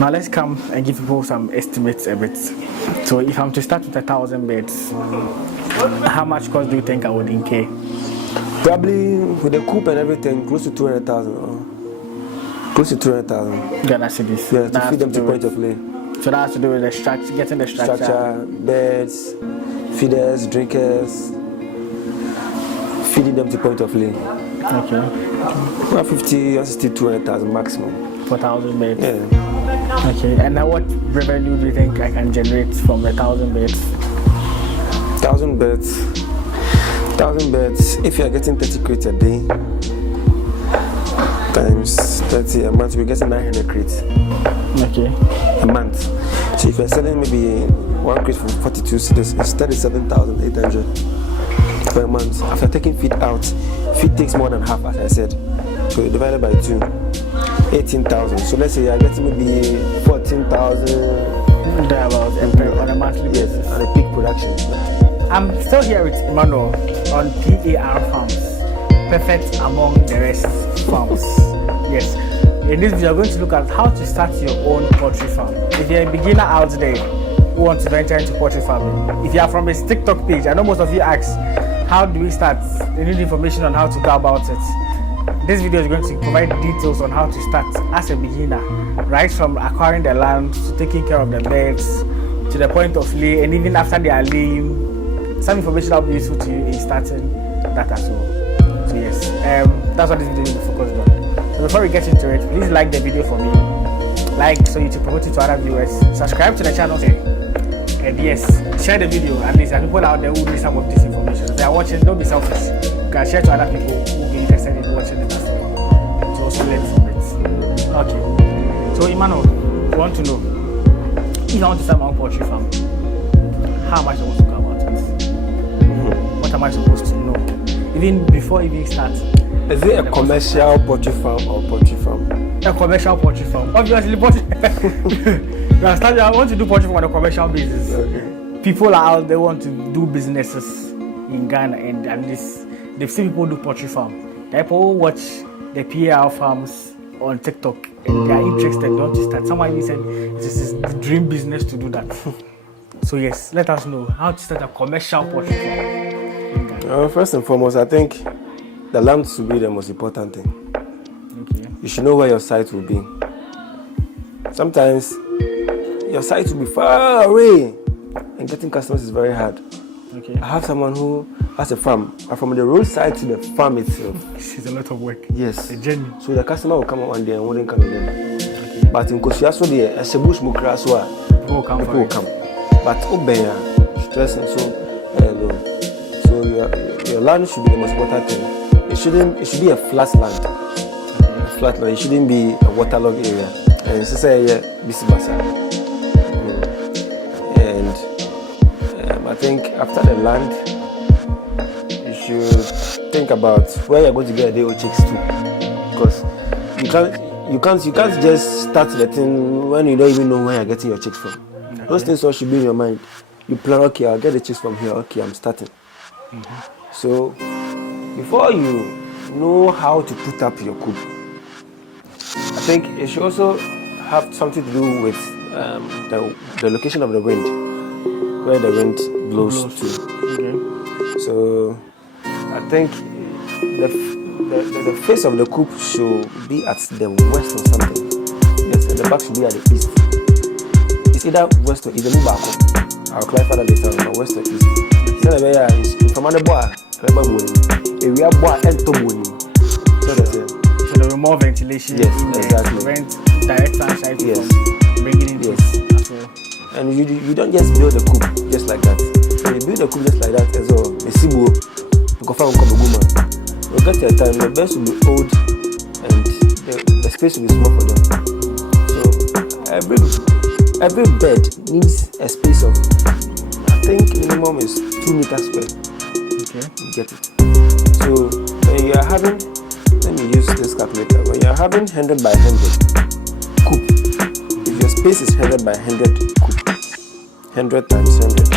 Now let's come and give people some estimates a bit. So if I'm to start with 1,000 beds, how much cost do you think I would incur? Probably with the coop and everything, close to 200,000. Close to 200,000. Ghana cedis. Yeah, to feed them to point of play. So that has to do with the structure, getting the structure, beds, feeders, drinkers, feeding them to point of play. Okay. 150 or 60, 200,000 maximum. 4,000 beds. Yeah. Okay. And now what revenue do you think I can generate from the 1,000 beds? 1,000 beds. 1,000 beds. If you are getting 30 crates a day, times 30 a month, we're getting 900 crates. Okay. A month. So if you're selling maybe one crate for 42 cedis, it's 37,800 per month. After taking feed out, feed takes more than half, as I said. So you divide it by 2, 18,000. So let's say you're getting maybe 14,000 on a monthly basis. Yes, on a peak production. I'm still here with Emmanuel on PAR Farms, perfect among the rest farms. Yes. In this video, we're going to look at how to start your own poultry farm. If you're a beginner out there who wants to venture into poultry farming, if you are from a TikTok page, I know most of you ask, how do we start? You need information on how to go about it. This video is going to provide details on how to start as a beginner, right from acquiring the land to taking care of the beds to the point of lay, and even after they are laying, some information will be useful to you in starting that as well. So yes, that's what this video will be focused on. So before we get into it, please like the video for me, like so you to promote it to other viewers, subscribe to the channel, and yes, share the video. At least there are people out there who need some of this information. So if they are watching, don't be selfish. You can share to other people who will be interested in watching it as well, to also learn from it. Okay, so Emmanuel, you want to know, if I want to start my own poultry farm, how am I supposed to go about it? What am I supposed to know? Even before even start. Is it a commercial poultry farm or poultry farm? A commercial poultry farm. Obviously, poultry. I want to do poultry farm on a commercial basis. Okay. People are out there want to do businesses in Ghana, and they've seen people do poultry farm. People watch the PAR farms on TikTok and they are interested, they want to start. Someone even said this is the dream business to do that. So yes, let us know how to start a commercial poultry farm. First and foremost, I think the land should be the most important thing. Okay. You should know where your site will be. Sometimes your site will be far away and getting customers is very hard. Okay. I have someone who has a farm, and from the roadside to the farm itself. It's a lot of work. Yes. A journey. So the customer will come one day and wouldn't come again. Okay. But in Kosiaso, a Sebush Mukraswa, people will come. But Obeya, stressing so low. So your land should be the most important thing. It should be a flat land. A flat land. It shouldn't be a waterlogged area. And it's say bisibasa. And I think after the land, you should think about where you're going to get the old chicks to, because you can't just start the thing when you don't even know where you're getting your chicks from. Okay. Those things all should be in your mind. You plan, okay, I'll get the chicks from here. Okay, I'm starting. So before you know how to put up your coop, I think it should also have something to do with the location of the wind, where the wind blows to. Okay. So I think the face of the coop should be at the west or something. Yes, and the back should be at the east. It's either west or east. I'll clarify that later on, west or east. From the boy, we are boy and to moon. So there will be more ventilation. Yes, exactly. Prevent direct sunshine from bringing in. Yes. And you don't just build a coop just like that. When you build a coop just like that, as well, a sibo, you can find a woman. You'll get your time, the beds will be old and the space will be small for them. So every bed needs a space of, I think minimum is 2 meters square. Okay. You get it. So when you are having, let me use this calculator. When you are having 100 by 100 coop, if your space is 100 by 100 coop, 100 times 100,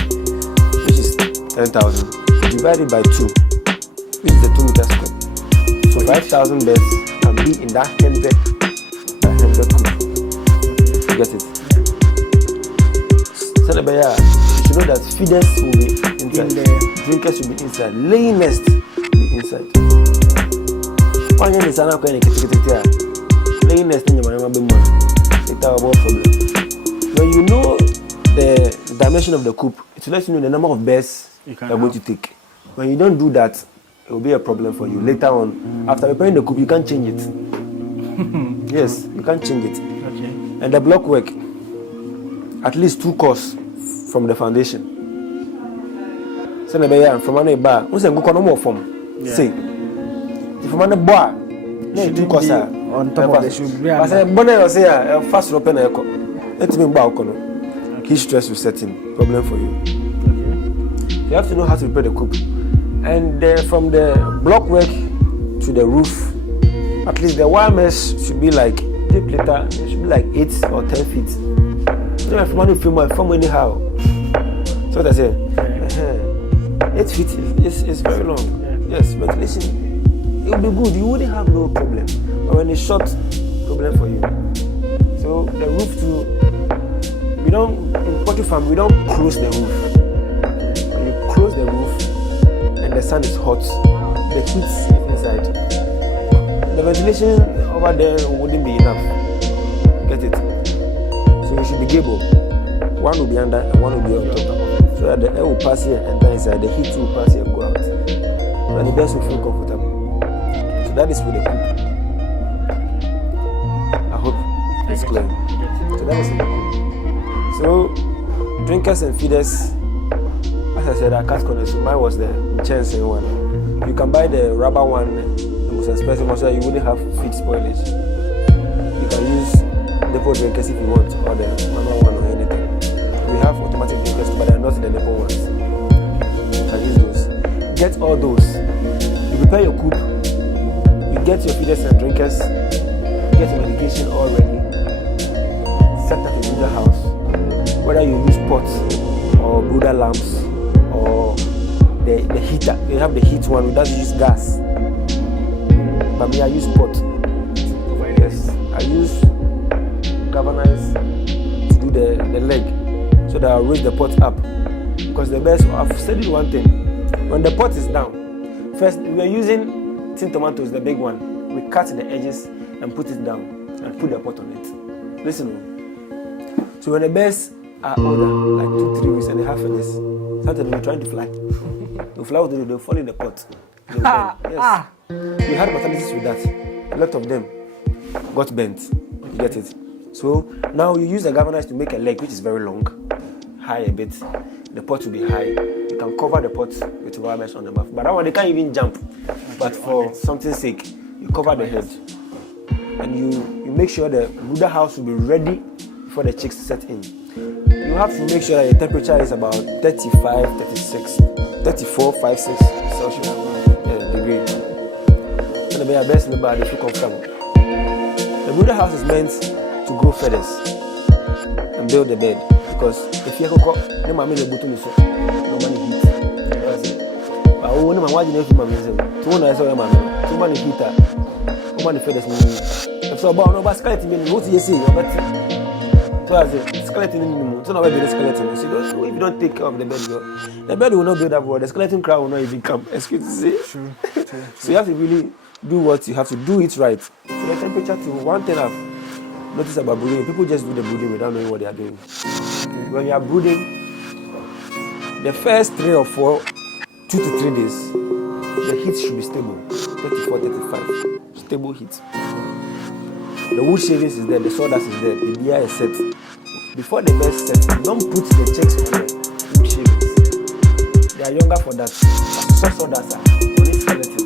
which is 10,000, divided by 2, which is the 2 meters square. So 5,000 beds can be in that 100 by 100 coop. You get it? So you should know that feeders will be inside, drinkers will be inside, laying nest will be inside. One year is an laying nest in your problem. When you know the dimension of the coop, it will let you know the number of birds you are going to take. When you don't do that, it will be a problem for you later on. After preparing the coop, you can't change it. Yes, you can't change it. Okay. And the block work, at least 2 course from the foundation. So from any bar, we say go no more form. Say, from any bar, 2 course on top of the shoe. I say, bonnet say fast open echo. Let me bow kono. Heat stress will set in. Problem for you. Okay. You have to know how to prepare the coop. And from the block work to the roof, at least the wire mesh should be like deep later, it should be like 8 or 10 feet. You know, from anyhow. So what I say, 8 feet is very long. Yes, but listen, it will be good. You wouldn't have no problem. But when it's short, problem for you. So the roof too, in poultry farm, we don't close the roof. When you close the roof and the sun is hot, the heat is inside. The ventilation over there wouldn't be enough. Get it? So you should be gable. One will be under and one will be on top. So that the air will pass here and enter inside. The heat will pass here and go out. So the birds will feel comfortable. So that is with the coop. I hope it's clear. So that is it. So drinkers and feeders, as I said, I can't connect. So mine was the chance one. You can buy the rubber one, the most expensive one, so you wouldn't have feed spoilage. You can use depot drinkers if you want, or the manual one or anything. We have automatic drinkers, but they're not the depot ones. You can use those. Get all those. You prepare your coop. You get your feeders and drinkers. You get your medication all ready. Set up a brooder house. Whether you use pots or brooder lamps or the heater. You have the heat one. We don't use gas. But me, I use pot. Yes, I use galvanize to do the leg, so that I'll raise the pot up. Because the best, I've studied one thing. When the pot is down, first we are using tin tomatoes, the big one. We cut the edges and put it down and put the pot on it. Listen. So when the birds are older, like 2-3 weeks and they have feathers, sometimes they're trying to fly. They'll fly, they'll fall in the pot. Yes. We had mortalities with that. A lot of them got bent. You get it? So now you use the galvanize to make a leg which is very long, high a bit. The pot will be high. You can cover the pot with wire mesh on the mouth. But that one they can't even jump. But for something's sake, you cover the head. And you make sure the brooder house will be ready before the chicks set in. You have to make sure that the temperature is about 35, 36, 34, 56 Celsius degree. So the best in the body feel comfortable. The brooder house is meant to grow feathers and build the bed, because if you go, no man the button is no money heat. But I want to imagine if you man too many heater, too many feathers. So about no skeleton meaning what you say, so as a skeleton so now the skeleton. So if you don't take care of the bed will not build up, the skeleton crowd will not even come. Excuse me. True. So you have to really do what you have to do it right. So the temperature to 110 notice about brooding. People just do the brooding without knowing what they are doing. When you are brooding, the first 3 or 4, 2 to 3 days, the heat should be stable. 34, 35. Stable heat. The wood shavings is there, the sawdust is there, the beer is set. Before the bed sets, don't put the checks on the wood shavings. They are younger for that. Sawdust on the skeleton.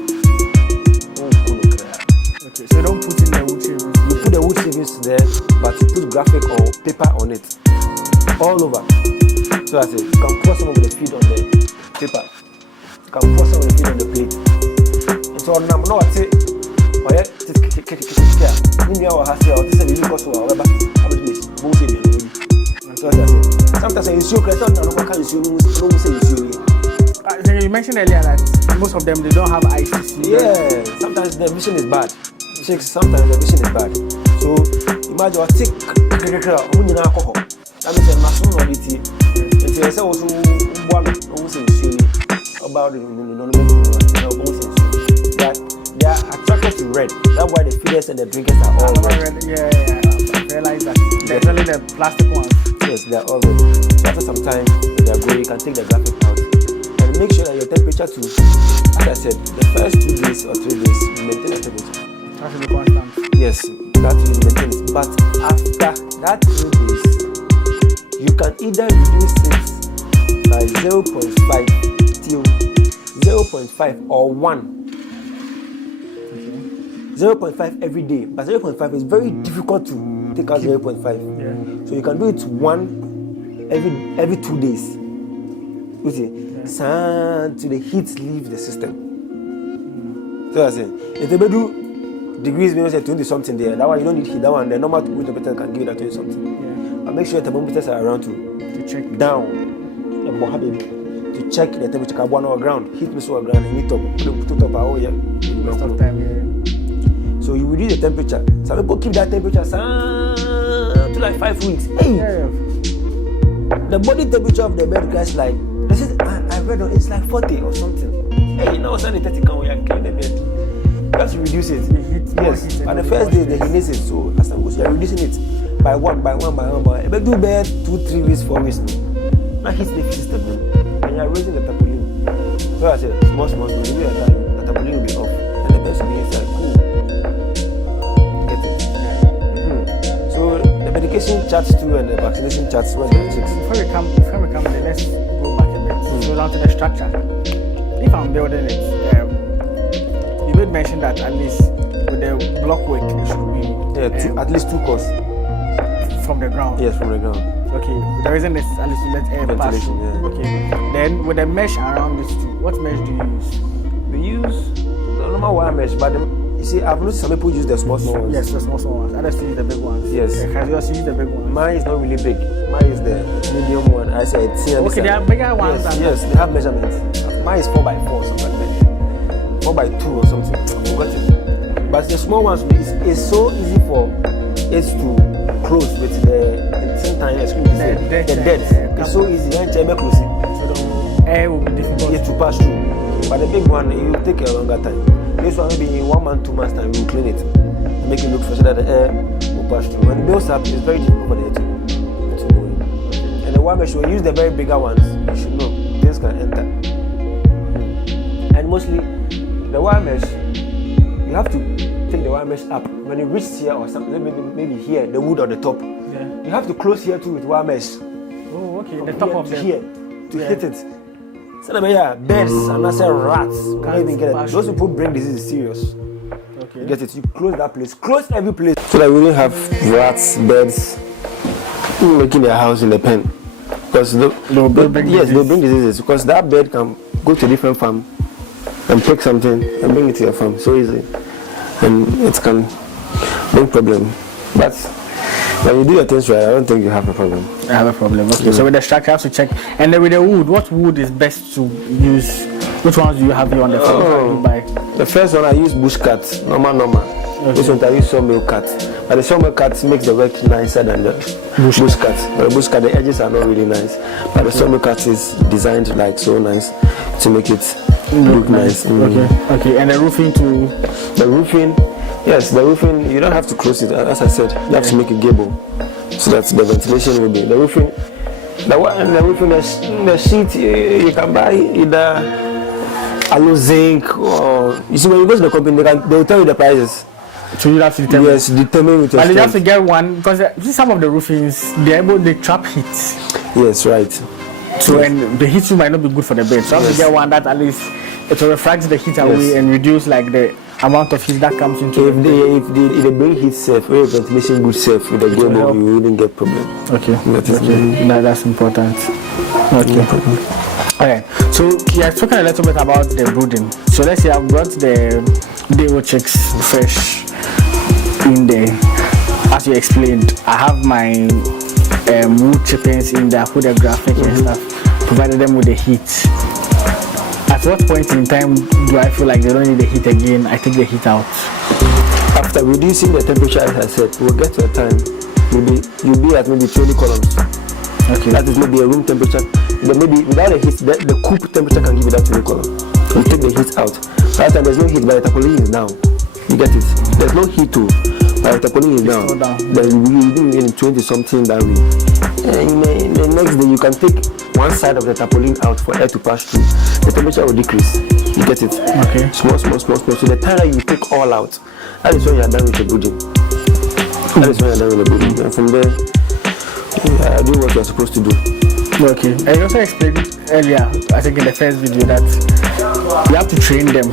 Okay, so don't put in the wood shavings. You put the wood shavings there, but you put graphic or paper on it. All over. So I said, you can pour some of the feed on the paper. You can pour some of the feed on the plate. And so now I say, oh yeah, sometimes you see, you mentioned earlier that most of them they don't have ICC. Yeah, sometimes the vision is bad. Chicks, sometimes the vision is bad. So So imagine what tick when you know alcohol. That means a massive quality. If you say also one who say about the that they are attracted to red. That's why the feeders and the drinkers are all red. Yeah. I realize that. There's only the plastic ones. Yes, they are all red. So after some time, they are growing. You can take the graphic out and make sure that your temperature too. As I said, the first 2 days or 3 days, you maintain the temperature. That should be constant. Yes, that will maintain it. But after that 3 days, you can either reduce it by 0.5 till 0.5 or 1. 0.5 every day, but 0.5 is very difficult to take out 0.5. Yeah. So you can do it 1 every 2 days. You see, so the heat leave the system. So I say, if they do degrees, maybe say 20 something there. That one you don't need heat. That one the normal temperature can give you that 20 something. Yeah. But make sure the thermometers are around to check down. To check the temperature. Can one on ground, heat me so ground, and heat up, put up. Oh yeah. Stop time. Yeah. So you reduce the temperature. Some people keep that temperature to like 5 weeks. Hey, the body temperature of the bed gets like, I read on it's like 40 or something. Hey, now it's only 30 can we clean the bed. You have to reduce it. Yes, but the first day he needs it. So as time goes, you are reducing it by one. If you do bed 2-3 weeks, 4 weeks, now hits the system, and you are raising the tarpaulin. So I said, small, you do your time, the tarpaulin will be off, and the best will be inside. Cool. So the medication charts too and the vaccination charts were the checks. Before we come, let's go back a bit. So down to the structure. If I'm building it, you did mention that at least with the block work it should be at least 2 course from the ground. Yes, from the ground. Okay, the reason is at least to let air pass. Ventilation, yeah. Okay, then with the mesh around these two, what mesh do you use? We use the normal wire mesh, but you see, I've noticed some people use the small ones. Yes, the small ones. Others use the big ones. Yes. Has yours used the big ones? Mine is not really big. Mine is the medium one. I say it's okay, there are bigger ones. Yes, they have measurements. Mine is 4x4, something like that. 4x2 or something. I forgot it. But the small ones, it's so easy for it to close with the same time the dead. It's so easy. Air will be difficult to pass through. But the big one, it will take a longer time. This one maybe in 1 month, 2 months time, we will clean it and make it look fresh so that the air will pass through. When it builds up, it's very difficult for the air to go in. And the wire mesh, when you use the very bigger ones, you should know things can enter. And mostly, the wire mesh, you have to take the wire mesh up. When it reaches here or something, maybe here, the wood on the top, you have to close here too with wire mesh. Oh, okay. The top of here to hit it. So birds and I say rats can't even get it. Those people bring disease serious. Okay. You get it? You close that place. Close every place so that we don't have rats, birds making their house in the pen. Because they'll bring diseases. Because that bird can go to a different farm and pick something and bring it to your farm so easily. And it can bring problem. But when you do your things right, I don't think you have a problem. I have a problem. Okay, so with the structure, I have to check. And then with the wood, what wood is best to use? Which ones do you have here on the farm? The first one I use bush cut, normal. Okay. This one I use sawmill cut. But the sawmill cut makes the work nicer than the bush cut. But the bush cut, the edges are not really nice. But the sawmill cut is designed like so nice to make it look nice. Okay. And the roofing too? The roofing. Yes, the roofing, you don't have to close it. As I said, you have to make it gable so that the ventilation will be. The roofing, the sheet, you can buy either aloe zinc or, you see, when you go to the company, they will tell you the prices. So you have to determine? Yes, determine with your and you have to get one, because some of the roofings, they trap heat. Yes, right. So, and the heat might not be good for the bed. So you have to get one that at least it will refract the heat away and reduce like the amount of heat that comes into if they bring heat safe, or ventilation good safe with the gable, you wouldn't get problem. Okay. That's important. Okay. Alright. So you are talking a little bit about the brooding. So let's say I've brought the day-old chicks fresh in there. As you explained, I have my wood chippings in there, put the graphic and stuff, provided them with the heat. At what point in time do I feel like they don't need the heat again? I take the heat out. after reducing the temperature, as I said, we'll get to a time, you'll be at maybe 20 columns. Okay. That is maybe a room temperature. But maybe without the heat, the coop temperature can give you that 20 column. You take the heat out. By the time there's no heat, but the tarpaulin is down. You get it? There's no heat too. But the tarpaulin is down. Then we do in 20 something that way. And the next day you can take one side of the tarpaulin out for air to pass through. The temperature will decrease. You get it? Okay. Small. So the time that you take all out, that is when you are done with the brooding. That is when you are done with the brooding. And from there, do what you are supposed to do. Okay. And you also explained earlier, I think in the first video, that you have to train them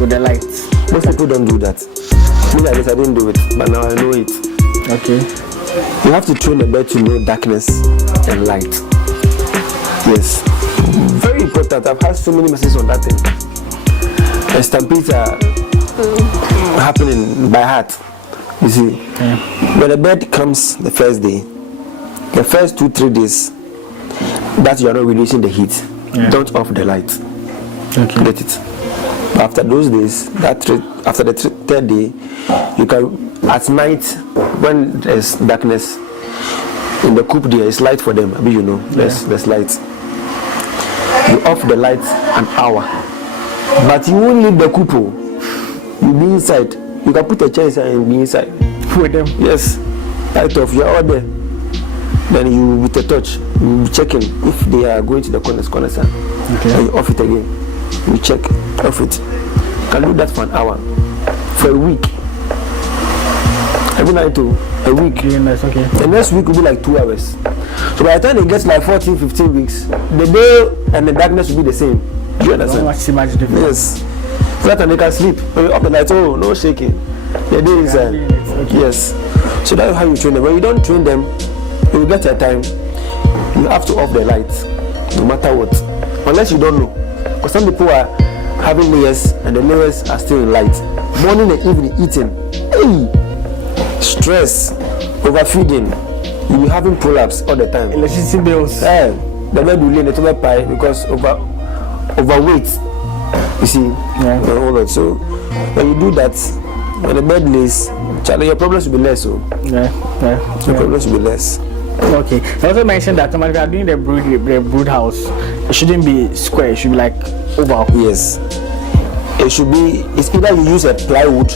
with the lights. Most people don't do that. Me, I didn't do it, but now I know it. Okay. You have to train the bird to know darkness and light. Yes. Very important. I've had so many messages on that thing. And stampedes are happening by heart. You see, when the bird comes the first day, the first 2-3 days, that you are not releasing the heat. Don't off the light. Okay. Get it? But after those days, after the third day, you can at night when there's darkness in the coop, there is light for them. Maybe you know, there's light. You off the light an hour, but you won't leave the coop. You be inside. You can put a chair inside and be inside with them. Yes, light off. You are all there. Then you, with a touch, you checking if they are going to the corners, okay. And you off it again. You check, off it. You can do that for an hour, for a week. Every night too, a week. Yeah, that's okay. The next week will be like 2 hours. So by the time it gets like 14, 15 weeks, the day and the darkness will be the same. Do you understand? Not much difference. Yes. So that time they can sleep. When you up the night, oh, no shaking. The day is okay. Yes. So that's how you train them. When you don't train them, you will get a time. You have to off the lights, no matter what. Unless you don't know. Because some people are having layers and the layers are still in light. Morning and evening eating. Hey! Stress, overfeeding. You'll be having prolapse all the time. Electricity bills. The bed will lay in the toilet pie because overweight. You see? All that. So when you do that, when the bed lays, Charlie, your problems will be less. So your problems will be less. Okay. You also mentioned that when you are doing the brood house, it shouldn't be square. It should be like oval. Yes. It should be. It's either you use a plywood.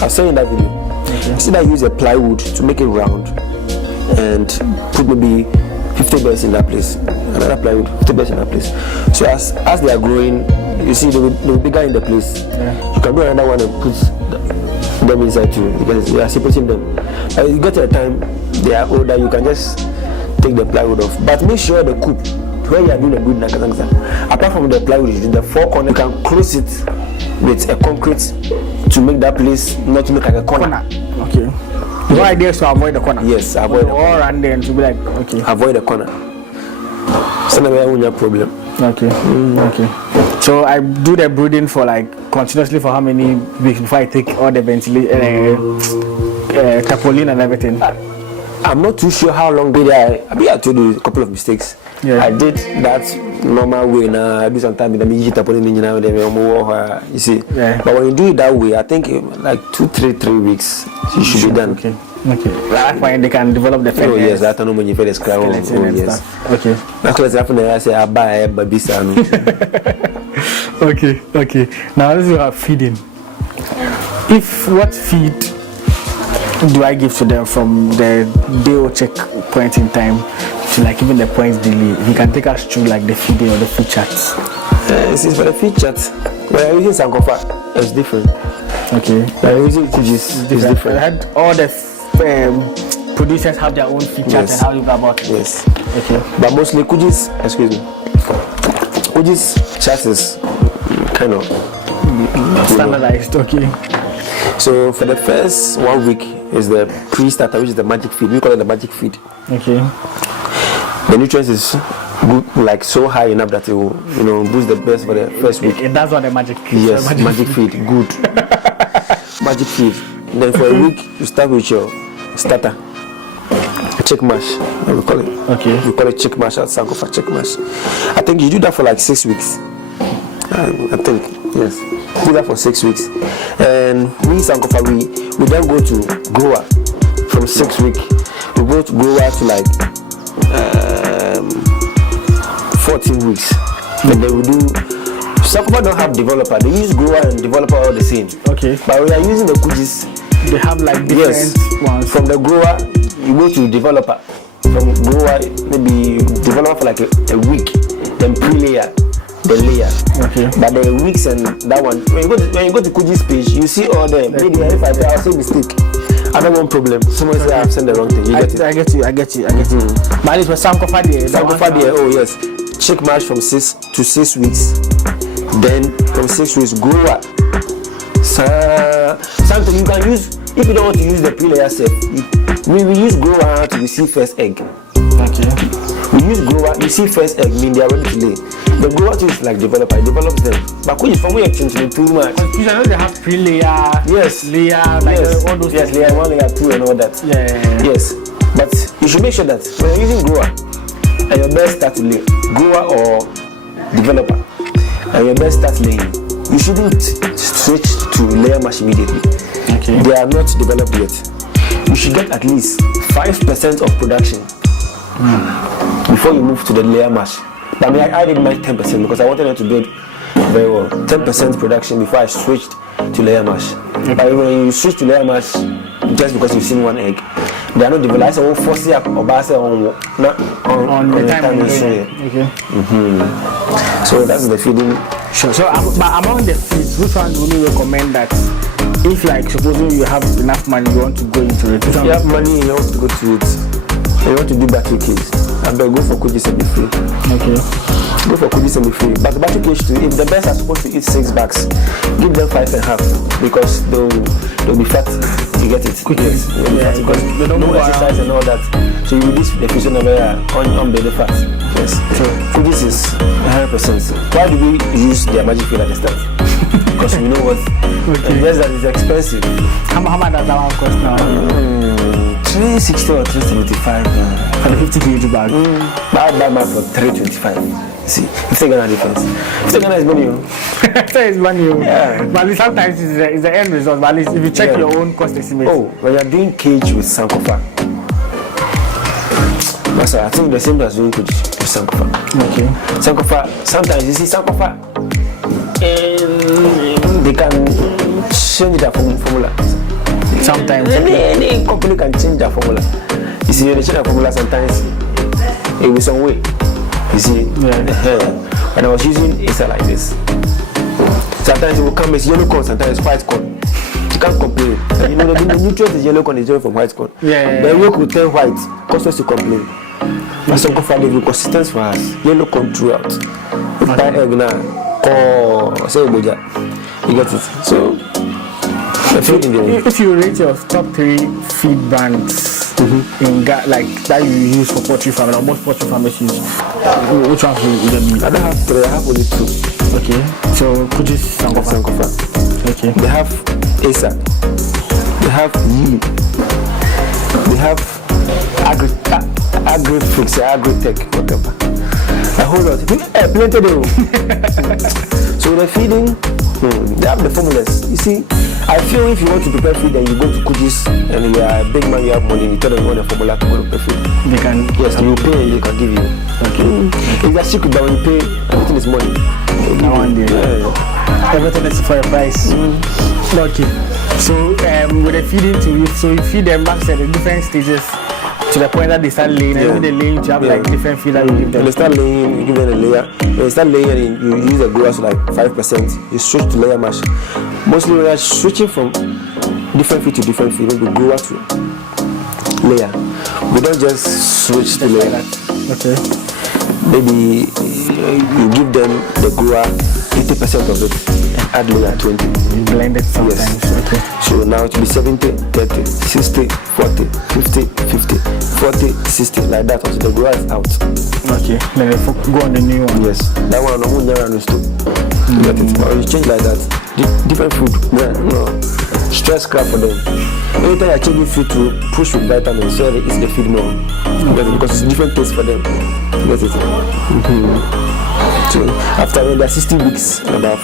I'll say in that video. Okay. It's either you use a plywood to make it round and put maybe 50 birds in that place. Another plywood, 50 birds in that place. So as they are growing, you see they will be bigger in the place. You can do another one and put them inside too, because you are separating them. You get to a time they are older, you can just take the plywood off. But make sure the coop where you are doing the brood, apart from the plywood, the four corners, you can close it with a concrete to make that place not to look like a corner. Okay. The idea is to avoid the corner. Yes, avoid the corner. And then to be like, okay. Avoid the corner. So now we have a problem. Okay. Okay. So I do the brooding for like continuously for how many weeks before I take all the ventilation, tarpaulin and everything? I'm not too sure how long I told you a couple of mistakes. I did that normal way now. I do sometimes with the you see. But when you do it that way, I think like 2-3 weeks you should be done. Okay. That's why they can develop the feathers. Oh yes, that's when you feathers cry. Oh yes. Okay. That's what's happening. I say I buy a baby son. Okay. Now let's do our feeding. What feed do I give to them from the day check point in time to like even the points daily? You can take us through like the feeding or the feed charts. This is for the feed chart. When I'm using Sankofa, it's different. Okay. When I'm using Kujis, it's different. I had all the producers have their own feed charts and how you go about it. Yes. Okay. But mostly Kujis, Kujis chart is kind of standardized. Okay. So for the first 1 week is the pre-starter, which is the magic feed. We call it the magic feed. Okay. The nutrients is good, like so high enough that it will, boost the best for the first week. That's what the magic feed. Yes, magic feed, good. Magic feed. Then for a week, you start with your starter, chick mash. We call it. Okay. We call it chick mash at Sankofa, chick mash. I think you do that for like 6 weeks. I think. Yes. Do that for 6 weeks. And we Sankofa, we then go to grower from 6 weeks. We go to grower to like 14 weeks. And then we do. Sankofa don't have developer. They use grower and developer all the same. Okay. But we are using the Kujis. They have like different ones. From the grower, you go to developer. From grower, maybe developer for like a week. Then pre-layer. The layer. Okay. But the weeks and that one, when you go to Kuji's page, you see all the maybe if I'll say mistake. I don't want problem. Someone say I've sent the wrong thing. You get it? I get you. But at least with Sankofa there. Sankofa there, oh yes. Check match from 6 to 6 weeks. Then from 6 weeks, grow up. Something you can use if you don't want to use the pre-layer set. We use grower to receive first egg. Okay. We use grower, you see first egg mean they are ready to lay. The grower too is like developer, it develops them. But when you from where you change too much. Because I know they have pre-layer, yes, layer, like all those. Yes, layer 1, layer 2 and all that. Yeah. Yes. But you should make sure that when you're using grower and your best start to lay, grower or developer, and your best start laying, you shouldn't switch to layer mash immediately. Okay. They are not developed yet. You should get at least 5% of production before you move to the layer mash. But I did my 10% because I wanted them to build very well. 10% production before I switched to layer mash. Okay. But when you switch to layer mash, just because you've seen one egg, they are not developed. I won't force it up or pass it on the time you see it. Okay. So that's the feeding. Sure. So, but among the feeds, which one would you recommend that if, like, supposing you have enough money, you want to go into it? If you have money, you want to go to it. You want to do battery cage. I better go for Kuji semi-free. Okay. Go for Kuji semi-free. But the battery cage too, if the birds are supposed to eat 6 bags, give them 5.5 because they'll be fat. You get it? Quickly. Yes. Yeah, because they don't know exercise and all that. So you reduce the fish on belly fat. Yes. So Kuji's is 100%. Why do we use their magic food at the start? Because we know what. Okay. Yes, that is expensive. How much does that one cost now? 360 or 375 for the 50 kg bag. I buy mine for 325. See, it's a Ghana difference. It's a Ghana is money. It's money. Yeah. But sometimes it's the end result. But at least if you check your own cost estimate. Oh, when you're doing cage with Sankofa, Master, I think the same as doing cage with Sankofa. Okay. Sankofa, sometimes you see Sankofa, they can change their formula. Sometimes any company can change their formula. You see, when they change their formula, sometimes it will be some way. You see, when I was using Acer like this, sometimes it will come as yellow corn, sometimes white corn. You can't complain. And you know, the nutrient is yellow corn is different from white corn. The yellow will turn white, cause us to complain. But some confirm the consistency for us. Yellow corn throughout. If buy egg now, or say boja, you get it. So. If you rate your top 3 feed brands in like that you use for poultry farming, or most poultry farmers use, which one would it be? I don't have 3, I have only 2. Okay. So Kuji's Sankofa. Okay. They have Acer. They have Yi. They have Agri-Fix, Agri-Tech, whatever. A whole lot. Plenty though. So the feeding, they have the formulas. You see, I feel if you want to prepare food, then you go to Kuji's and you are a big man, you have money, you tell them you want a formula to go to prepare food. They can. Yes, and you pay and they can give you. Okay. If you're secret, but when you pay, everything is money. No one day. Everything is for a price. Okay. So with the feeding to you, so you feed them back at the different stages to the point that they start laying. And when they laying, you have like different feed that you give them. When they start laying, you give them a layer. When they start laying, you use the growers like 5%. You switch to layer mash. Mostly we are switching from different feed to different feed. Maybe grower to layer. We don't just switch to layer. Okay. Maybe you give them the grower 80% of it and add layer 20. You blend it sometimes. Yes. Okay. So now it will be 70, 30, 60, 40, 50, 50, 40, 60, like that until the grower is out. Okay. Then they go on the new one. Yes. That one I won't never understood. You get it? Or you change like that. Different food. Yeah, no. Stress crap for them. Anytime I change food to push with vitamins, so it's the feed more. Because it's different taste for them. You get it? So after when they're 60 weeks and above,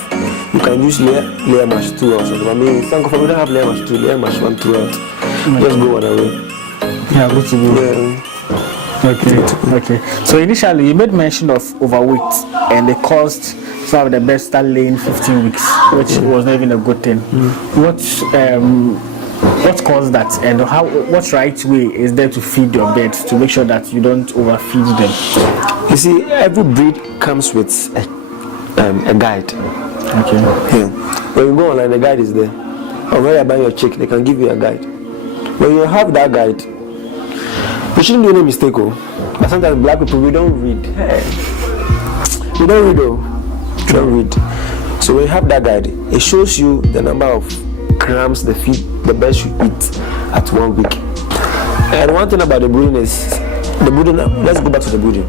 You can use layer mash 2 or something. I mean, thank God we don't have layer mash 2, layer mash 1 throughout. Just go one away. Yeah, good to go. Yeah. Okay. So initially, you made mention of overweight, and it caused some of the birds start laying 15 weeks, which was not even a good thing. What caused that, and what right way is there to feed your birds to make sure that you don't overfeed them? You see, every breed comes with a guide. Okay. Yeah. When you go online, the guide is there. Or when you buy your chick, they can give you a guide. When you have that guide, you shouldn't do any mistake. But sometimes black people, we don't read. We don't read though. We don't read. So when you have that guide, it shows you the number of grams the bird should eat at 1 week. And one thing about the breeding is let's go back to the breeding.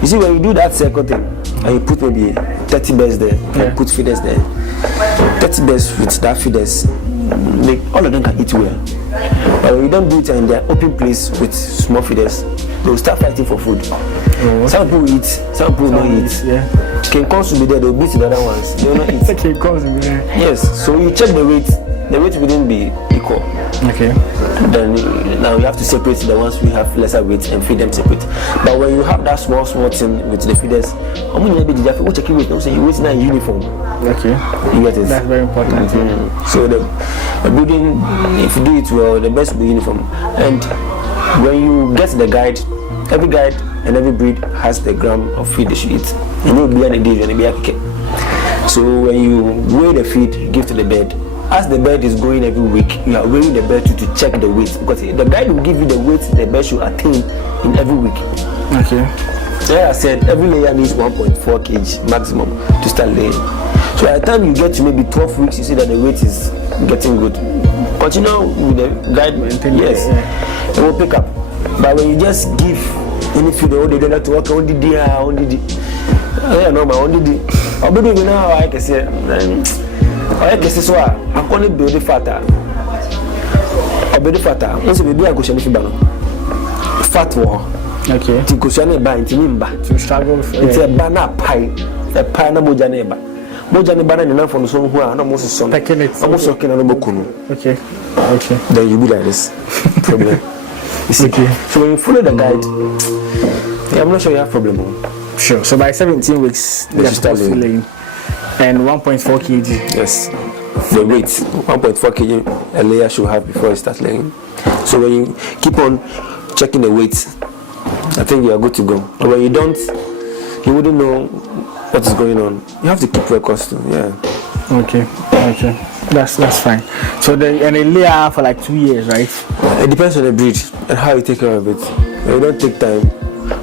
You see, when you do that second thing and you put maybe 30 birds there, and put feeders there, 30 birds with that feeders, all of them can eat well. But when you don't do it in their open place with small feeders, they will start fighting for food. Some people eat, some people don't eat. Yeah. King Kong will be there, they'll beat the other ones. They will not eat. King Kong will be there. Yes, so you check the weight wouldn't be equal. Okay. Then now you have to separate the ones who have lesser weight and feed them separate. But when you have that small thing with the feeders, how many maybe did you check your weight? Don't say your weight is not uniform. Okay. You get it? That's very important. So the breeding, if you do it well, the best will be uniform. And when you get the guide, every guide and every breed has the gram of feed they should eat. You know, be an addition, be a kick. So when you weigh the feed, you give to the bird. As the bird is going every week, you are weighing the bird to check the weight, because the guide will give you the weight the bird should attain in every week. Okay. Like I said, every layer needs 1.4 kg maximum to start laying. So by the time you get to maybe 12 weeks, you see that the weight is getting good. Continue with the guide, yes, it will pick up. But when you just give any feed, they don't have to work on the day, I know my own day. I'll be doing now, I can say. I guess this one. I'm going to build the fatter. I'll build the fatter. Once we do a good fat war. Okay. To go to to struggle. It's a banana pie. A pie na mojaneba. Mojaneba enough from some who are almost son. Almost talking on the bokunu. Okay. Okay. Then you be like this. Problem. You see? Okay. So when you follow the guide, I'm not sure you have problem. Sure. So by 17 weeks, they are start laying. And 1.4 kg. Yes. The weight 1.4 kg a layer should have before it starts laying. So when you keep on checking the weight, I think you are good to go. But when you don't, you wouldn't know what is going on. You have to keep records too. Yeah. Okay. Okay. That's fine. So they layer for like 2 years, right? It depends on the breed and how you take care of it. When you don't take time,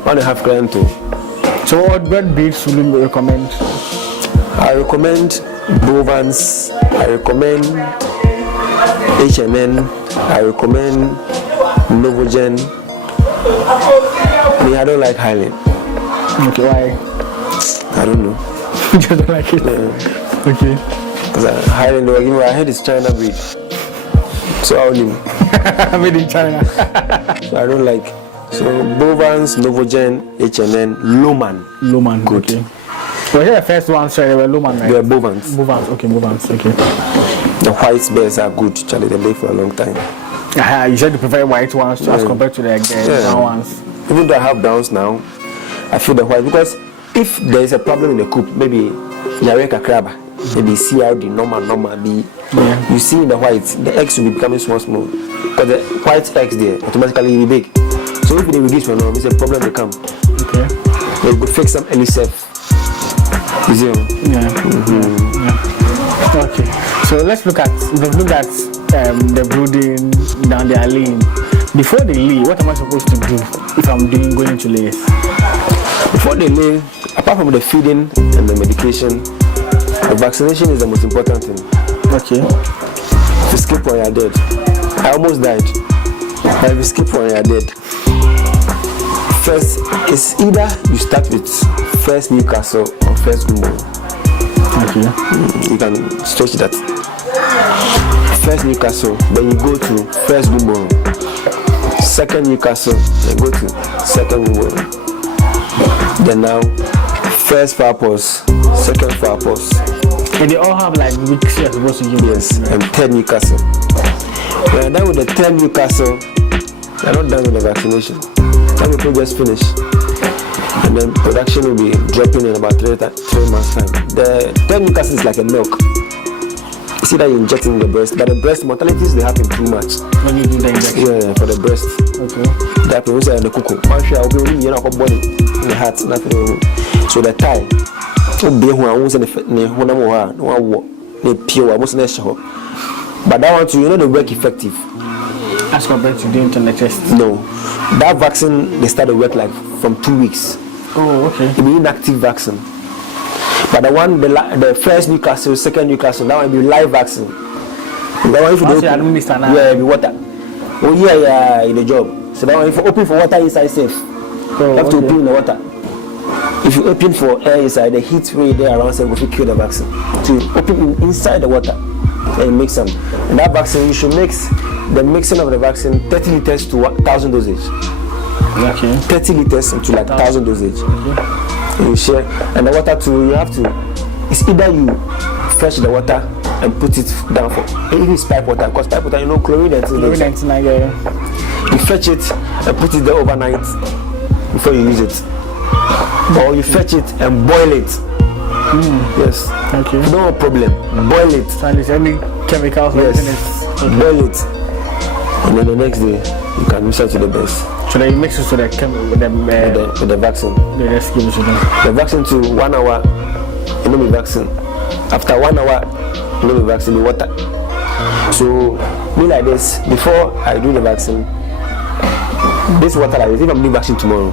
1.5 client too. So what breeds would you recommend? I recommend Bovans, I recommend HMN, I recommend Novogen. I don't like Highland. Okay, why? I don't know. You just don't like it? Okay. Because Highland, I heard it's China breed. So I only made in China. So I don't like. So Bovans, Novogen, HMN, Loman. Good. Okay. Well, here the first ones, they were Luman, right? They are Bovans. Okay. The white bears are good, Charlie. They live for a long time. You said you prefer white ones as compared to the brown ones. Even though I have browns now, I feel the white, because if there is a problem in the coop, maybe Yareka crab, maybe CRD, normal B, you see in the white, the eggs will be becoming small. Because the white eggs there automatically will be big. So if they reduce for now, it's a problem will come. Okay. They will fix some early self. Yeah. Okay. So let's look at the brooding. Now they are laying. Before they lay, what am I supposed to do if I'm going into layers? Before they lay, apart from the feeding and the medication, the vaccination is the most important thing. Okay. To skip when you're dead. I almost died. But if you skip when you're dead, first, it's either you start with first Newcastle or first Gumbo. Okay. You can stretch that. First Newcastle, then you go to first Gumbo. Second Newcastle, then go to second Gumbo. Then now, first Farpos, second Farpos, And they all have like weeks you're supposed to give. Yes, and 10 Newcastle. When you're done with the 10 Newcastle, you're not done with the vaccination. Some people just finish. And then production will be dropping in about 3 months' time. The 10 Newcastle is like a milk. You see that you're injecting the breast, but the breast mortalities they happen too much. When you do the injection? Yeah, for the breast. Okay. That happens in the cuckoo. One share will be only in the heart, nothing. So the tie. But that one too, you know, they work effective. As compared to doing on the chest? No. That vaccine, they start to work like from 2 weeks. Oh, okay. It be inactive vaccine. But the one, the first Newcastle, second Newcastle, that one be live vaccine. That one if you don't, yeah, be water. Oh yeah, in the job. So that one if you open for water inside safe. You have to open in the water. If you open for air inside, the heat rate there around 7 will kill the vaccine. So you open inside the water and mix them. And that vaccine, you should mix the mixing of the vaccine 30 liters to 1,000 dosage. Okay. 30 liters into like 1,000 dosage. Okay. You share, and the water too. You have to. It's either you fetch the water and put it down for. If it's pipe water, because pipe water, you know, chlorine and things. You fetch it and put it there overnight before you use it. Or you fetch it and boil it. Yes. Okay. No problem. Boil it. So there's any chemicals? Yes. Okay. Boil it. And then the next day you can mix it to the best. So then you mix it to the with the vaccine. The rest give it to them. The vaccine to 1 hour. You know the vaccine. After 1 hour, you know the vaccine with water. So me like this before I do the vaccine. This water like this. If I'm doing vaccine tomorrow.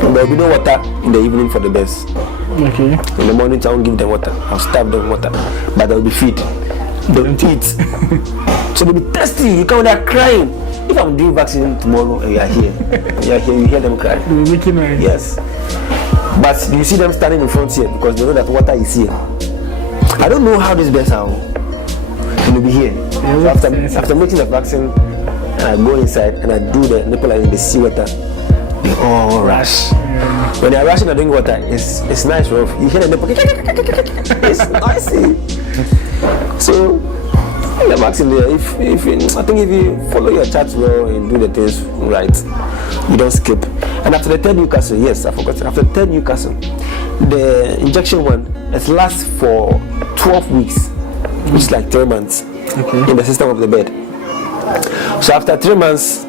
There will be no water in the evening for the birds. Okay. In the morning, I won't give them water. I'll starve them water. But they'll be feed. They don't eat. So they'll be thirsty. You come there crying. If I'm doing vaccine tomorrow and you are here, you hear them cry. Yes. But you see them standing in front here because they know that water is here. I don't know how these birds are. They'll be here. So after making the vaccine, and I go inside and I do the nipple and the sea water. They all rush. When they are rushing and drinking water, it's nice, rough. You hear the nipple. It's noisy. So the vaccine there, I think if you follow your charts well and do the things right, you don't skip. And after the 3rd Newcastle, yes, I forgot. After the 3rd Newcastle, the injection one, it lasts for 12 weeks, which is like 3 months in the system of the bed. So after 3 months,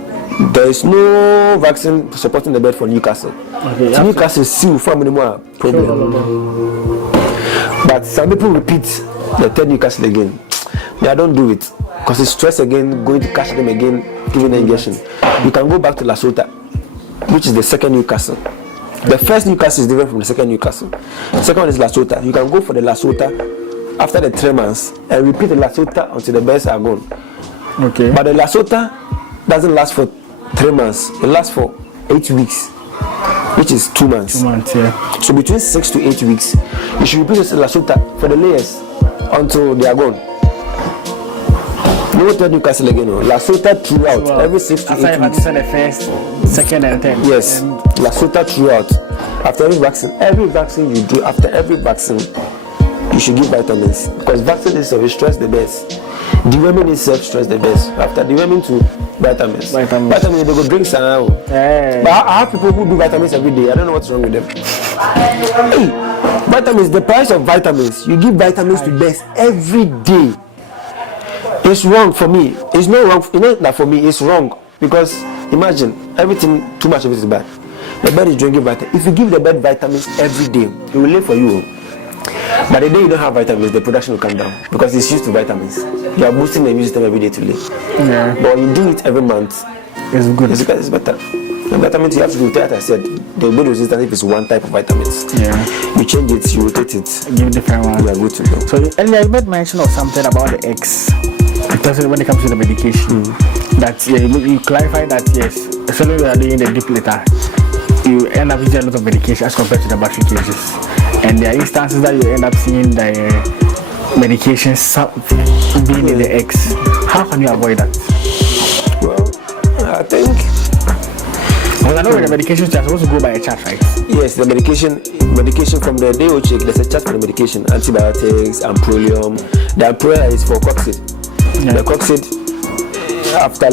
there is no vaccine supporting the bed for Newcastle. Okay, so Newcastle is still far more problem. But some people repeat the 3rd Newcastle again. I don't do it because it's stress again, going to catch them again, giving the injection. You can go back to Lasota, which is the 2nd Newcastle. The 1st Newcastle is different from the 2nd Newcastle. The second one is Lasota. You can go for the Lasota after the 3 months and repeat the Lasota until the birds are gone. Okay. But the Lasota doesn't last for 3 months. It lasts for 8 weeks, which is 2 months. 2 months, yeah. So between 6 to 8 weeks, you should repeat the Lasota for the layers until they are gone. No 3rd Newcastle again. Lasota throughout every 6 to 8 weeks. After the 1st, 2nd, and 10th. Yes, Lasota throughout. After every vaccine you do, after every vaccine, you should give vitamins because vaccine itself stress the best. Deworming itself stress the best. After deworming to vitamins they go drink some. But I have people who do vitamins every day. I don't know what's wrong with them. Hey, vitamins, the price of vitamins, you give vitamins to birds every day. It's wrong for me. It's not wrong. You know that for me it's wrong because imagine everything, too much of it is bad. The bird is drinking vitamins. If you give the bird vitamins every day, it will live for you. But the day you don't have vitamins, the production will come down because it's used to vitamins. You are boosting the immune system every day to live. Yeah. But when you do it every month, it's good. It's better. The vitamins you have to do, as I said, the body resistant if it's one type of vitamins. Yeah. You change it, you rotate it. Give different ones. You are good to go. So earlier you made mention of something about the eggs. Especially when it comes to the medication. That you clarify that yes, especially when you are doing the deep litter, you end up using a lot of medication as compared to the battery cages. And there are instances that you end up seeing the medications being in the eggs. How can you avoid that? Well, I think Well, I know with the medications are supposed to go by a chart, right? Yes, the medication from the day check, there's a chart for the medication, antibiotics, amprolium. The amprolium is for coccyx. Yeah. The coccyx, after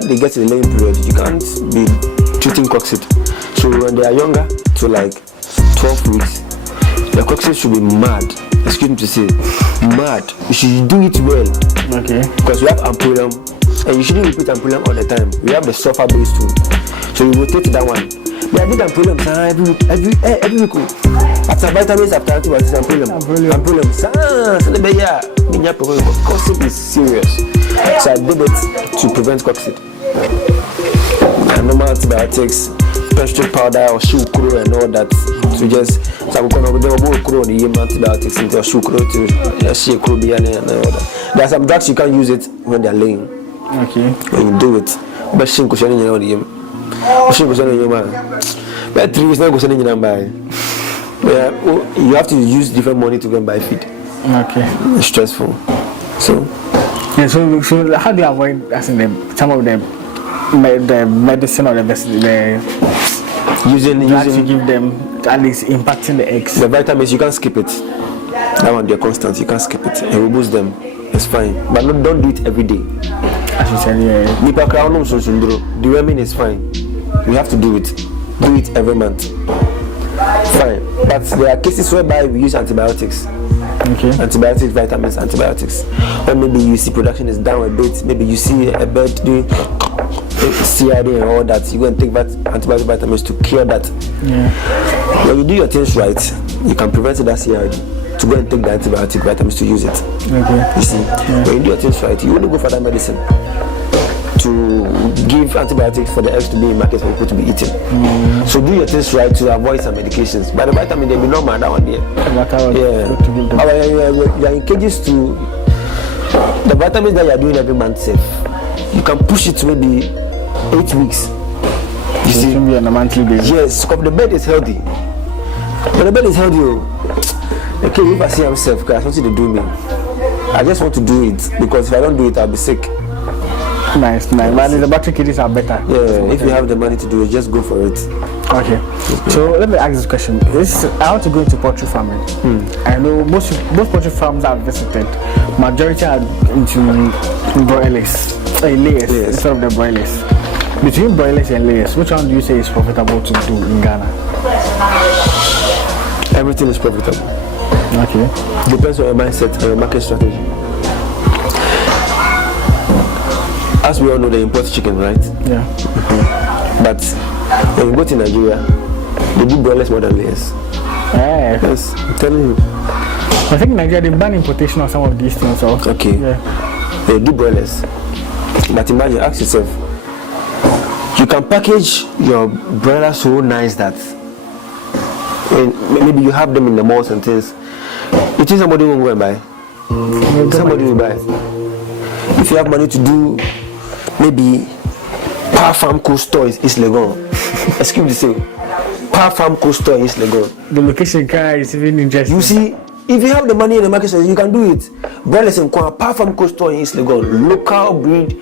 they get to the laying period, you can't be treating coccyx. So when they are younger, to like 12 weeks, the coccyx should be mad. Excuse me to say, mad. You should do it well. Okay. Because we have amprolium, and you shouldn't repeat amprolium all the time. We have the sulfur base too. So you rotate that one. But I did amprolium every week. After vitamins, after antibiotics, amprolium. So coccyx is serious. So I did it to prevent coccyx. Normal antibiotics, penetrate powder or shoe crow and all that. So just some kind of crow the antibiotics into shoe crow to shea crow and all that. There are some drugs you can't use it when they're laying. Okay. When you do it, but she goes in your name. She goes in your man. But 3 weeks not goes in your buy. You have to use different money to go and buy feed. Okay. It's stressful. So yeah. So how do you avoid asking them some of them? The medicine or the using to give them at least impacting the eggs. The vitamins you can't skip it. That one they're constant. You can't skip it. It will boost them. It's fine, but don't do it every day. As you said, yeah. The women is fine. You have to do it. Do it every month. Fine, but there are cases whereby we use antibiotics. Okay. Antibiotics, vitamins, antibiotics. When maybe you see production is down a bit. Maybe you see a bird doing CID and all that, you go and take antibiotic vitamins to cure that. Yeah. When you do your things right, you can prevent that CID to go and take the antibiotic vitamins to use it. Okay. You see, when you do your things right, you only go for that medicine to give antibiotics for the eggs to be in market for people to be eating. So do your things right to avoid some medications. But the vitamin they be normal that one there. You are in cages to the vitamins that you are doing every month safe. You can push it to maybe 8 weeks. You see, it be on a monthly basis. Yes, because the bed is healthy. When the bed is healthy, okay, if I see myself, because something to do me, I just want to do it because if I don't do it, I'll be sick. Nice. But the battery kiddies are better. Yeah, if you have the money to do it, just go for it. Okay. So let me ask this question. I want to go into poultry farming. I know most poultry farms I've visited, majority are into broilers, layers instead of the broilers. Between broilers and layers, which one do you say is profitable to do in Ghana? Everything is profitable. Okay. Depends on your mindset and your market strategy. As we all know, they import chicken, right? Yeah. But when you go to Nigeria, they do broilers more than layers. Yeah. Yes, I'm telling you. I think in Nigeria they ban importation of some of these things also. Okay. Yeah. They do broilers. But imagine, ask yourself, you can package your broiler so nice that maybe you have them in the malls and things. You think somebody will go and buy? Somebody will buy. If you have money to do maybe Power Farm Cold Store is Legon. Excuse me to say, Power Farm Cold Store is Legon. The location car is even interesting. You see, if you have the money in the market, you can do it. Broilers in Power Farm Cold Store is Legon. Local breed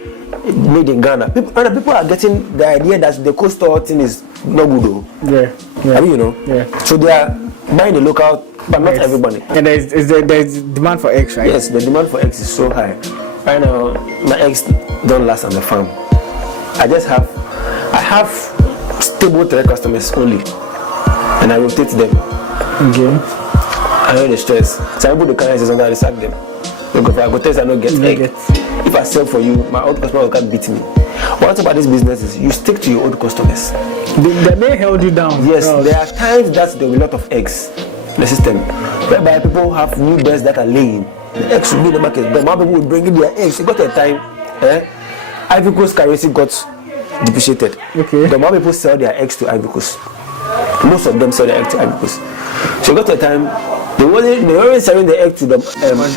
made in Ghana. People are getting the idea that the cold store thing is not good though. Yeah. I mean, you know. Yeah. So they are buying the local, but not everybody. And there's demand for eggs, right? Yes, the demand for eggs is so high. Right now, my eggs don't last on the farm. I have stable 3 customers only, and I rotate them. Okay. I know the stress. Some people the carry and I sack them. Because if I go test, I don't get egg. If I sell for you, my old customer can't beat me. What about this business is you stick to your old customers. They held you down. Yes, there are times that there will be a lot of eggs in the system, whereby people have new birds that are laying. The eggs will be in the market, but more people will bring in their eggs. You got a time, Ivory Coast currency got depreciated. Okay. The more people sell their eggs to Ivory Coast, most of them sell their eggs to Ivory Coast. So you got a time, they weren't selling the egg to the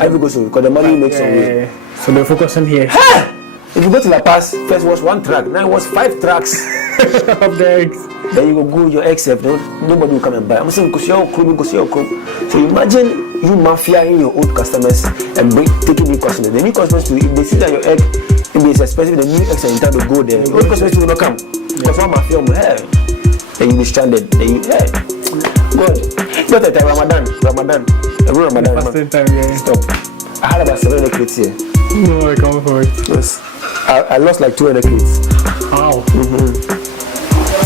Ivory Coast because the money makes some way. So they're focusing here. If you go to La Paz, first was 1 truck, now it was 5 trucks of the eggs. Then you go with your eggs, nobody will come and buy. I'm saying because you're crew. So imagine you mafia in your old customers and taking new customers. The new customers, if they see that your egg maybe it's expensive, the new eggs are in time to go there. All customers will not come. Because one my film, hey, then you be stranded. Then you, hey, God. Not at Ramadan. Every Ramadan. Stop. I had about 700 kids here. No, I can't for it. Yes. I lost like 200 kids. Wow.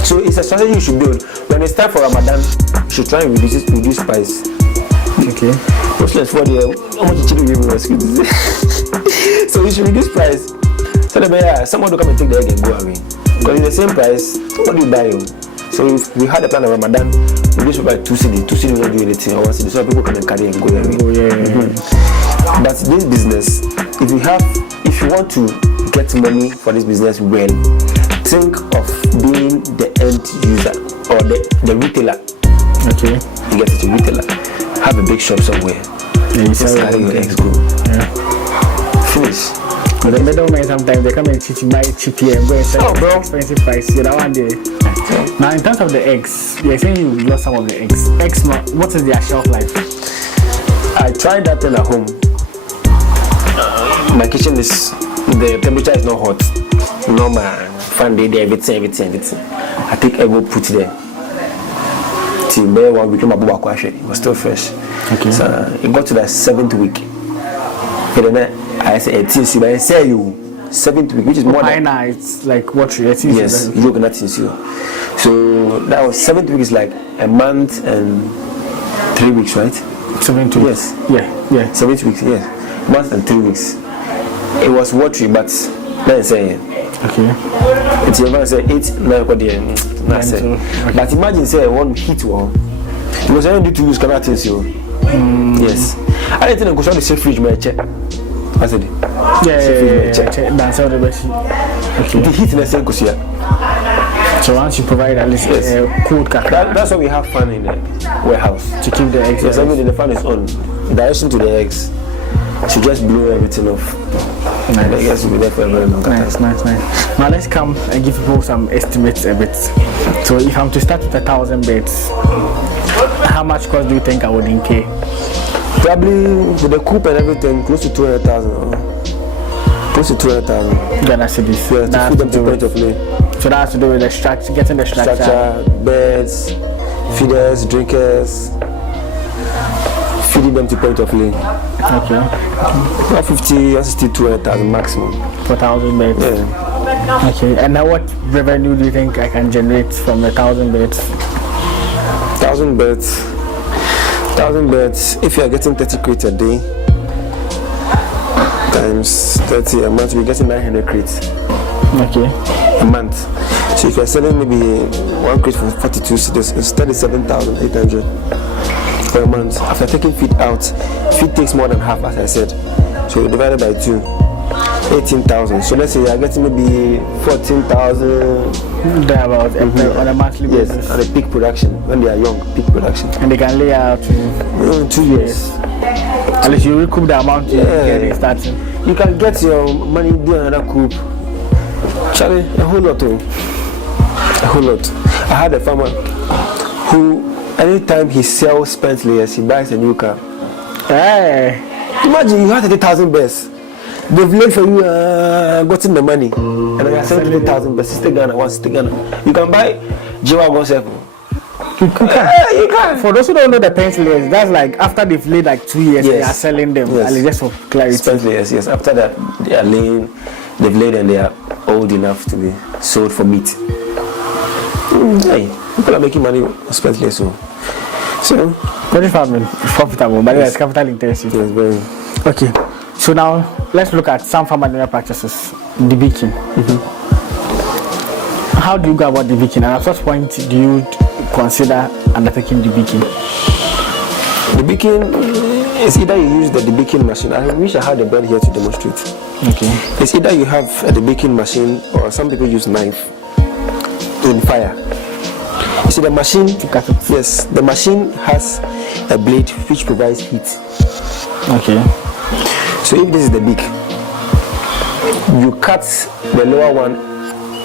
So it's a strategy you should build. When it's time for Ramadan, you should try and reduce price. Okay. Mostly for the how much you give me. So you should reduce price. So that someone will come and take the egg and go away. Because in the same price, what do you buy? So if we had a plan of Ramadan, we just buy 2 cedi. 2 cedi won't do anything. Or 1 cedi, so people come and carry and go away. Oh yeah. But this business, if you want to get money for this business well, think of being the end user or the retailer. Okay. You get it, a retailer. Have a big shop somewhere. Yeah, you just carry your eggs, go. Yeah. Finish. But the middlemen sometimes they come and cheat you, buy cheap here and go and sell bro. Expensive price. Yeah, that one day. Now in terms of the eggs, you're saying you lost some of the eggs. Eggs, what is their shelf life? I tried that thing at home. My kitchen the temperature is not hot. Normal, fan day there, everything. I take egg, go put there. Till there 1 week, my baba kwash it was still fresh. Okay. So it got to the 7th week. And then I said, I say you 7th week, which is more than. It's like what? Yes, you cannot see you. So that was 7th week is like a month and 3 weeks, right? 7 weeks. Yes. Yeah. 7 weeks, yes. Month and 3 weeks. It was watery, but let's say. Okay. It's even say 8, 9 o'clock there. Okay. But imagine say one heat one. Because I need to use cannot tell you. Yes. I didn't think I could show the safe fridge my check. I said. Yeah. That's how the best. Okay. The heat in the same kusia. So once you provide at least cold kaka. That's why we have fan in the warehouse to keep the eggs. Yes, I mean the fan is on. In direction to the eggs. So just blow everything off. Nice. The eggs will be there for a very long time. Nice. Now let's come and give people some estimates a bit. So if I'm to start with 1,000 beds, how much cost do you think I would incur? Probably with the coop and everything, close to 200,000. Close to 200,000. Ghana cedis. Yeah, to feed them to point of play. So that has to do with the structure, getting the structure. Beds, feeders, drinkers, feeding them to point of play. Okay. 150, 160, 200,000 maximum. 4,000 beds. Yeah. Okay. And now what revenue do you think I can generate from 1,000 beds? 1,000 beds. 1,000 beds. If you are getting 30 crates a day, times 30 a month, we're getting 900 crates. Okay. A month. So if you're selling maybe 1 crate for 42 cedis, it's 37,800 per month. After taking feed out, feed takes more than half, as I said. So divided by 2, 18,000. So let's say you're getting maybe 14,000. Thereabout on a monthly basis. Yes, on a peak production, when they are young, peak production. And they can lay out in 2 years. At least you recoup the amount you get starting. You can get your money, do another coup. Charlie, a whole lot. A whole lot. I had a farmer who, anytime he sells spent layers, he buys a new car. Hey. Imagine you have 30,000 bears. They've laid for you, gotten the money. And I have 70,000 bears. Stay Ghana, you can buy G-Wagon 7. You can. For those who don't know the pencil layers, that's like after they've laid like 2 years, they are selling them. Yes. Just for clarity. Spent layers, yes. After that, they are laying, they've laid and they are old enough to be sold for meat. Hey, people are making money on spent layers, so Poultry farming is profitable, but it's capital intensive. Yes, very. Okay, so now let's look at some farm management practices. Debeaking. How do you go about debeaking, and at what point do you consider undertaking debeaking? Debeaking is either you use the debeaking machine. I wish I had a bird here to demonstrate. Okay. It's either you have a debeaking machine or some people use knife in fire. You see the machine? Yes, the machine has a blade which provides heat. Okay. So if this is the beak, you cut the lower one,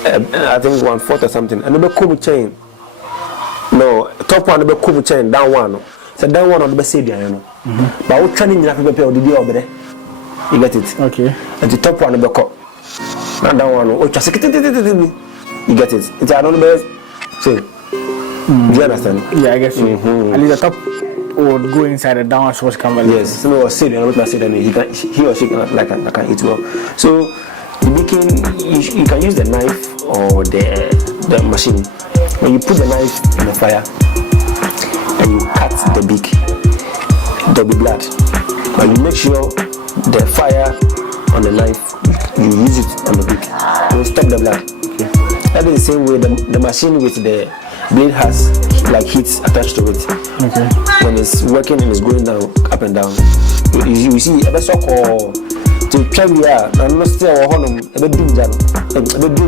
I think 1/4 or something, and the cool chain. No, top one the cool chain, down one. So down one on the side, you know. But what training you have to prepare the day over there? You get it? Okay. And the top one the cut. Not that one. Oh, just you get it. It's another best. So, do you understand? Yeah, I guess so. At least the top would go inside the downward switch camera. Yes, someone was sitting, and what I said, and he or she can eat well. So, the baking, you can use the knife or the machine. When you put the knife in the fire and you cut the beak, there'll be blood. But you make sure the fire on the knife, you use it on the beak. You stop the blood. Okay. That is the same way the machine with the blade has like heat attached to it. Okay. When it's working and it's going down, up and down, you see a so called to carry out and not still a honum, a bit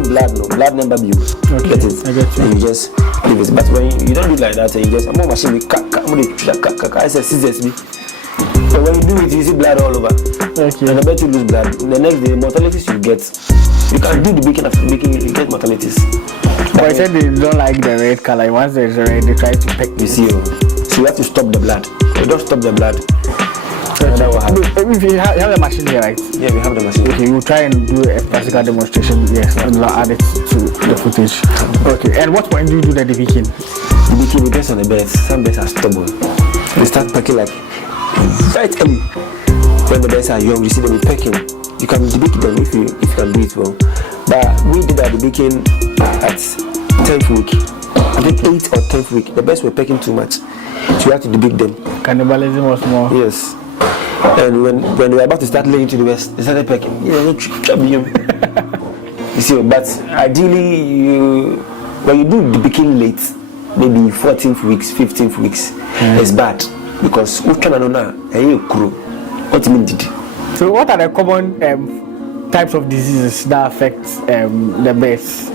blood, no blood number view. Okay. Get it? I get you. And you just leave it. But when you don't do it like that, and you just more machine we cut, I said scissors me. So when you do it, you see blood all over. Okay. And I bet you lose blood. The next day, mortalities you get. You can do the baking after baking, you get mortalities. But I said they don't like the red color. Once there's red, they try to pick. You see, so you have to stop the blood. You don't stop the blood. If you have the machine here, right? Yeah, we have the machine. Okay, we'll try and do a practical demonstration. Yes, and I'll add it to the footage. Okay, and what point do you do the debaking? The baking depends on the birds. Some birds are stubborn. They start pecking like right early. When the birds are young, you see them pecking. You can debake them if you can do it well. But we did our debaking at 10th week. I think 8th or 10th week. The birds were pecking too much, so you have to debake them. Cannibalism was more. Yes. And when they were about to start laying to the west, they started pecking. You see, but ideally, when you do the baking late, maybe 14th weeks, 15th weeks, it's bad because what you mean did? So, what are the common types of diseases that affect the birds?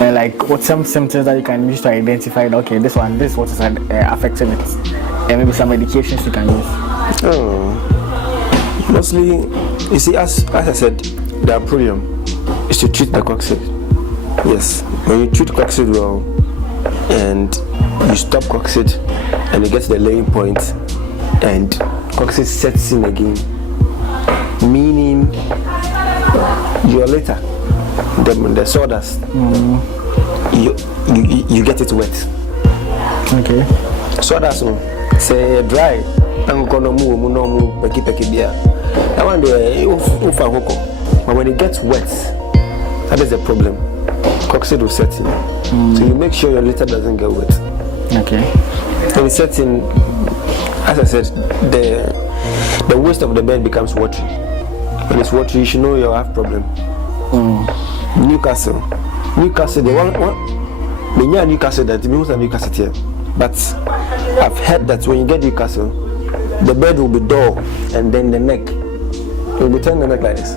Like, what some symptoms that you can use to identify? Okay, this is what is affecting it, and maybe some medications you can use. Oh. Mostly, you see, as I said, the approprium is to treat the coccyx. Yes, when you treat coccyx well and you stop coccyx and you get to the laying point and coccyx sets in again, meaning your litter, the sawdust, you get it wet. Okay. Sawdust, say dry. That one day, but when it gets wet, that is the problem. Coccyx will set in. So you make sure your litter doesn't get wet. Okay. When it sets in, as I said, the waist of the bed becomes watery. When it's watery, you should know you have problem. Newcastle, the one Newcastle that means Newcastle here. But I've heard that when you get Newcastle, the bed will be dull, and then the neck will be turning the neck like this.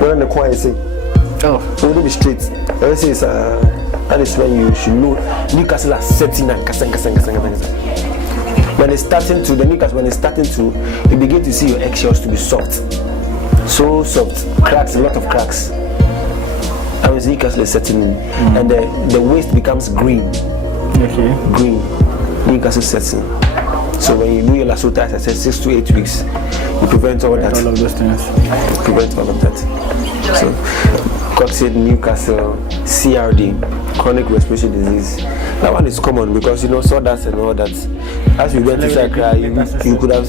When the choir say, it will be straight. That is when you should know Newcastle are setting and casting. When it's starting to, you begin to see your eggshells to be soft. So soft, cracks, a lot of cracks. That means Newcastle is setting in, and the waist becomes green. Okay. Green. Newcastle sets in. So when you do your lasota, as I said, 6 to 8 weeks, you prevent all that. All of those things. Prevent all of that. So, coccyx, Newcastle, CRD, chronic respiratory disease. That one is common because sawdust and all that. As you get to Sakra, you could have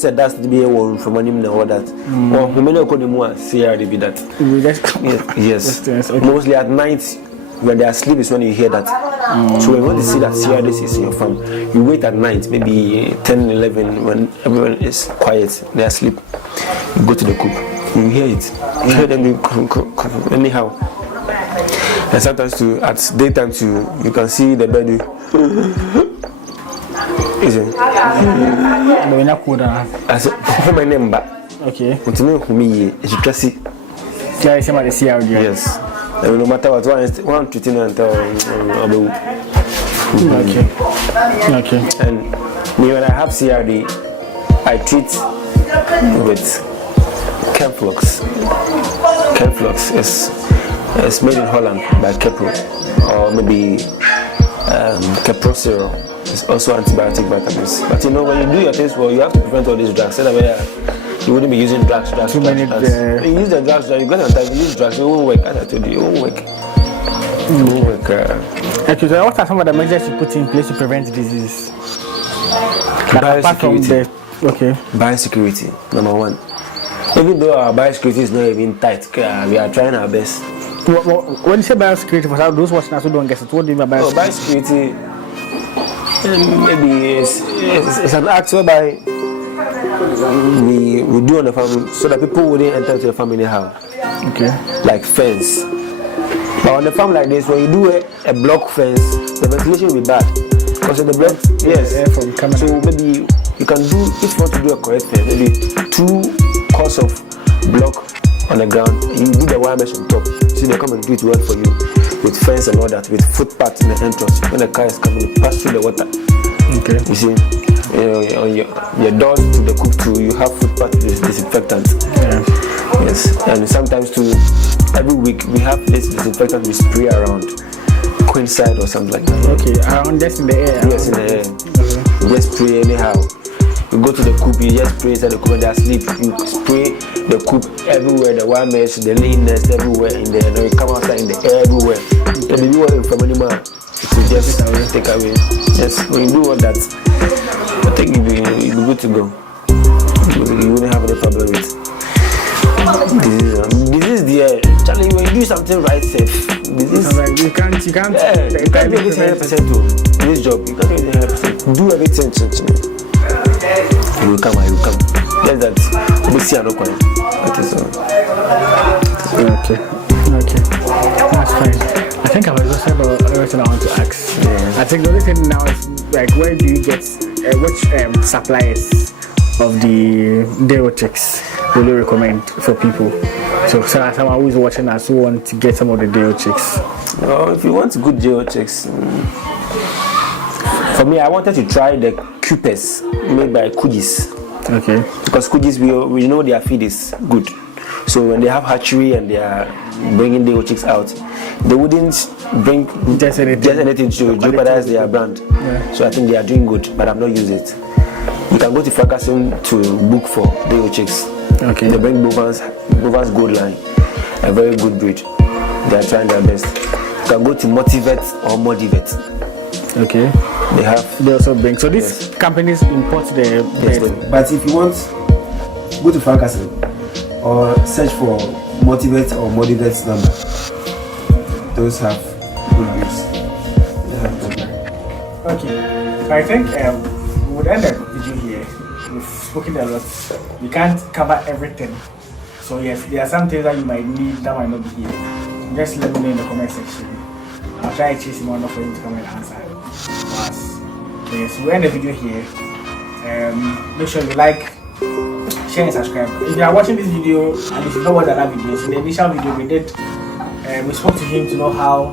said that's to be a one from an and all that. Or who may not call him CRD be that. Yes. Okay. Mostly at night. When they are asleep is when you hear that. So when you want to see that CRD is in your farm, you wait at night, maybe 10, 11, when everyone is quiet, they are asleep. You go to the coop, you hear it. You hear them anyhow. And sometimes at daytime too, you can see the baby. Isn't I said, who my name back? Okay. What's the name for me? As you can see. Yes. No matter what one treating until okay. And me when I have CRD, I treat with Keflox. Keflox is made in Holland by Kepro, or maybe Keprosero. It's also antibiotic vitamins. But when you do your things well, you have to prevent all these drugs. So that You wouldn't be using drugs. Too many, You use the drugs, you got to use drugs, it won't work. As I told you, it won't work. It won't work. Okay, so what are some of the measures you put in place to prevent disease? Apart from the biosecurity, number one. Even though our biosecurity is not even tight, we are trying our best. When you say biosecurity, for those watching us who don't get it, what do you mean by biosecurity? Maybe it's an act whereby we do on the farm so that people wouldn't enter to the farm anyhow. Okay. Like fence. But on the farm like this, when you do a block fence, the ventilation will be bad. Because of the block, yes. So maybe you can do, if you want to do a correct fence, maybe 2 course of block on the ground, you do the wire mesh on top. So they come and do it well for you. With fence and all that, with footpath in the entrance. When the car is coming, you pass through the water. Okay. You see, on your doors to the cook too, you have footpath with disinfectant. Yeah. Yes, and sometimes too, every week we have this disinfectant we spray around, coincide or something like that. Okay, around just in the air. Yes, in the air. You just spray anyhow. You go to the coop, you just spray inside the coop and they are asleep. You spray the coop everywhere, the wire mesh, the laying nest everywhere in there, and then you come outside in the air everywhere. The baby water from animal, it will just take away. Yes, when you do all that, I think you'll be good to go. You wouldn't have any problem with disease there. Charlie, when you do something right, safe. Disease. You can't. Yeah, you can't do everything 100% to this job. You can't do everything 100%. Do everything. You will come. Yes, that. We see no point. That is all. Okay. That's fine. I think I've exhausted everything I want to ask. Yeah. I think the only thing now is like, where do you get which suppliers of the Deo chicks will you recommend for people? So someone who is watching us who want to get some of the Deo chicks. Well, if you want good Deo chicks, for me, I wanted to try the Cupes made by Kujis. Okay. Because Kujis, we know their feed is good. So when they have hatchery and they are bringing Deo chicks out, they wouldn't bring just anything to jeopardize their brand. Yeah. So I think they are doing good, but I've not used it. You can go to Fracassum to book for Deo chicks. Okay. They bring Bovans Gold Line, a very good breed. They are trying their best. You can go to Motivet or Modivet. Okay. They also bring. So these companies import the breed. But if you want, go to Fracassum or search for Motivet or Modivet's number. Those have good breeds. Okay. So I think we would end the video here. We've spoken a lot. We can't cover everything. So yes, there are some things that you might need that might not be here. Just let me know in the comment section. I'll try chasing one for you to come and answer us. So yes, we'll end the video here. Make sure you like, share and subscribe. If you are watching this video and if you know what the other videos, in the initial video we did, we spoke to him to know how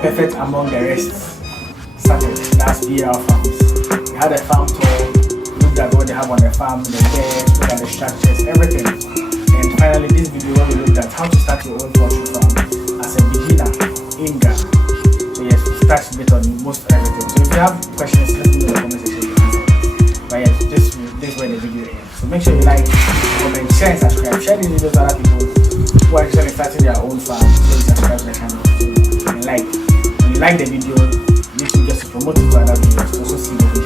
Perfect Among the Rest started. That's BR Farms. We had a farm tour, looked at what they have on the farm, the birds, looked at the structures, everything. And finally this video where we looked at how to start your own poultry farm as a beginner in Ghana. So yes, we touched a bit on most everything. So if you have questions, let me know in the comment section. But yes, this is where the video ends. So make sure you like, comment, share and subscribe. Share these videos with other people who are actually starting their own farm. So you subscribe to the channel. So, and like, when you like the video, make sure just to promote it to other videos to also see the video.